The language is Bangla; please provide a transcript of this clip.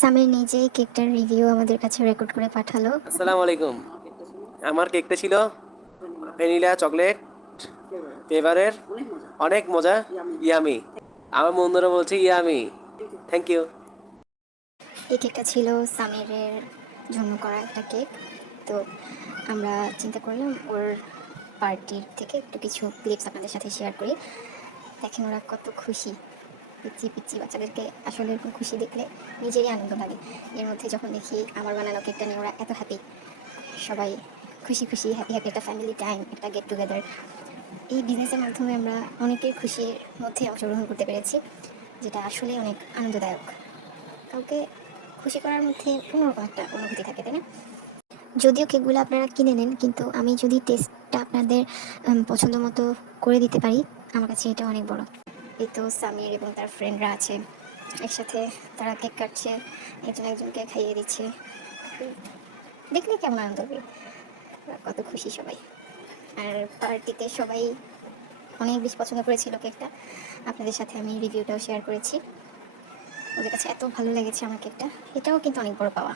সামির নিজেই কেকটার রিভিউ আমাদের কাছে রেকর্ড করে পাঠালো। আসসালামু আলাইকুম। আমার কেকটা ছিল ভ্যানিলা চকলেট ফ্লেভারের, অনেক মজা, ইয়ামি। আমার বন্ধুরা বলছে ইয়ামি। Thank you. এই কেকটা ছিল সামিরের জন্য করা একটা কেক। তো আমরা চিন্তা করলাম ওর পার্টির থেকে একটু কিছু ক্লিপস আপনাদের সাথে শেয়ার করি। দেখেন ওরা কত খুশি, পিচ্ছি পিচ্ছি বাচ্চাদেরকে আসলে এরকম খুশি দেখলে নিজেরই আনন্দ লাগে। এর মধ্যে যখন দেখি আমার বানানো কেকটা নিয়ে ওরা এত হ্যাপি, সবাই খুশি খুশি হ্যাপি হ্যাপি, একটা ফ্যামিলি টাইম, একটা গেট টুগেদার। এই বিজনেসের মাধ্যমে আমরা অনেকের খুশির মধ্যে অংশগ্রহণ করতে পেরেছি, যেটা আসলে অনেক আনন্দদায়ক। কাউকে খুশি করার মধ্যে অন্যরকম একটা অনুভূতি থাকে, তাই না? যদিও কেকগুলো আপনারা কিনে নেন, কিন্তু আমি যদি টেস্টটা আপনাদের পছন্দ মতো করে দিতে পারি, আমার কাছে এটা অনেক বড়। এই তো সামির এবং তার ফ্রেন্ডরা আছে একসাথে, তারা কেক কাটছে, একজন একজনকে খাইয়ে দিচ্ছে। দেখলে কেমন আনন্দ হবে, কত খুশি সবাই। আর পার্টিতে সবাই অনেক বেশি পছন্দ করেছিল কেকটা। আপনাদের সাথে আমি রিভিউটাও শেয়ার করেছি। ওদের কাছে এত ভালো লেগেছে আমার কেকটা, এটাও কিন্তু অনেক বড় পাওয়া।